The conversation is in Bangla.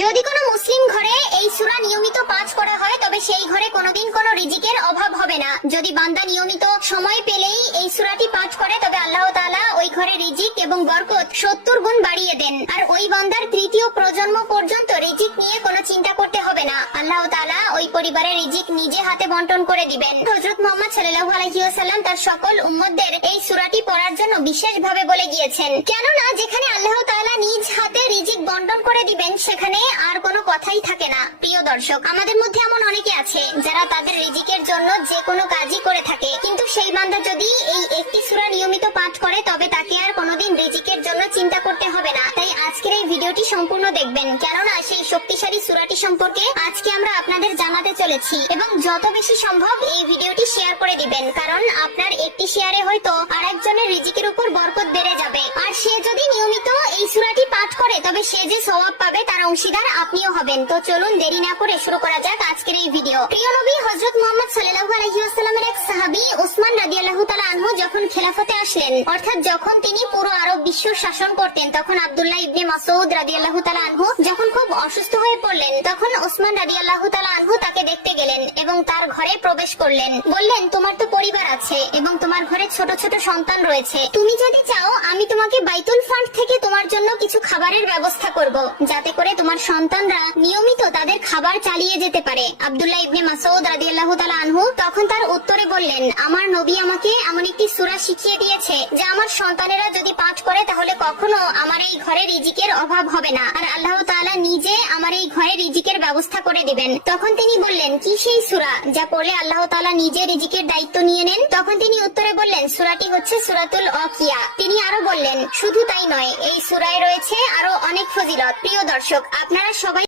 যদি কোনো মুসলিম ঘরে এই সূরা নিয়মিত পাঠ করা হয় তবে সেই ঘরে কোনোদিন কোনো রিজিকের অভাব হবে না। যদি বান্দা নিয়মিত সময় পেলেই এই সূরাটি পাঠ করে তবে আল্লাহ তাআলা ওই ঘরে রিজিক এবং বরকত 70 গুণ বাড়িয়ে দেন। আর ওই বান্দার তৃতীয় প্রজন্ম পর্যন্ত রিজিক নিয়ে কোনো চিন্তা করতে হবে না। আল্লাহ তাআলা ওই পরিবারের রিজিক নিজে হাতে বন্টন করে দিবেন। হযরত মুহাম্মদ সাল্লাল্লাহু আলাইহি ওয়াসাল্লাম তার সকল উম্মতদের এই সূরাটি পড়ার জন্য বিশেষভাবে বলে গিয়েছেন, কেননা যেখানে আল্লাহ তাআলা নিজ হাতে রিজিক বন্টন করে দিবেন সেখানে আর কোনো কথাই থাকে না। প্রিয় দর্শক, আমাদের মধ্যে এমন অনেকে আছে যারা তাদের রিজিকের জন্য যে কোনো কাজই করে থাকে, কিন্তু সেই বান্দা যদি এই একটি সূরা নিয়মিত পাঠ করে তবে তাকে আর কোনোদিন রিজিকের জন্য চিন্তা করতে হবে না। তাই আজকের এই ভিডিওটি সম্পূর্ণ দেখবেন, কেননা সেই শক্তিশালী সূরাটি সম্পর্কে আজকে আমরা আপনাদের জানাতে চলেছি। এবং যত বেশি সম্ভব এই ভিডিওটি শেয়ার করে দিবেন, কারণ আপনার একটি শেয়ারে হয়তো আরেকজনের রিজিকের উপর বরকত বেড়ে যাবে। আর সে যদি নিয়মিত এই সূরাটি পাঠ করে তবে সে যে সওয়াব পাবে তার অংশীদার আপনিও হবেন। তো চলুন দেরি না করে শুরু করা যাক আজকের এই ভিডিও। প্রিয় নবী হযরত মুহাম্মদ সাল্লাল্লাহু আলাইহি ওয়াসাল্লামের এক সাহাবী উসমান রাদিয়াল্লাহু তাআলা আনহু যখন খেলাফতে আসলেন, অর্থাৎ যখন তিনি পুরো আরব বিশ্ব শাসন করতেন, তখন আব্দুল্লাহ ইবনে মাসউদ রাদিয়াল্লাহু তাআলা আনহু যখন খুব অসুস্থ হয়ে পড়লেন, তখন উসমান রাদিয়াল্লাহু তাআলা আনহু তাকে দেখতে গেলেন এবং তার ঘরে প্রবেশ করলেন। বললেন, তোমার তো পরিবার আছে এবং তোমার ঘরে ছোট ছোট সন্তান রয়েছে, তুমি যদি চাও আমি তোমাকে বাইতুল ফান্ড থেকে তোমার জন্য কিছু খাবারের ব্যবস্থা করব, যাতে করে তোমার সন্তানরা নিয়মিত তাদের খাবার চালিয়ে যেতে পারে। আব্দুল্লাহ ইবনে মাসউদ রাদিয়াল্লাহু তাআলা আনহু তখন তার উত্তরে বললেন, আমার নবী আমাকে এমন একটি সূরা শিখিয়ে দিয়েছে যে আমার সন্তানেরা যদি পাঠ করে তাহলে কখনো আমার এই ঘরে রিজিকের অভাব হবে না, আর আল্লাহ তাআলা নিজে আমার এই ঘরে রিজিকের ব্যবস্থা করে দিবেন। তখন তিনি বললেন, কি সেই সূরা যা পড়লে আল্লাহ তাআলা নিজে রিজিকের দায়িত্ব নিয়ে নেন? তখন তিনি উত্তরে বললেন, সূরাটি হচ্ছে সূরাতুল ওয়াকিয়া। তিনি আরো বললেন, শুধু তাই নয়, এই সূরায় রয়েছে আরো অনেক ফজিলত। প্রিয় দর্শক, আপনারা সবাই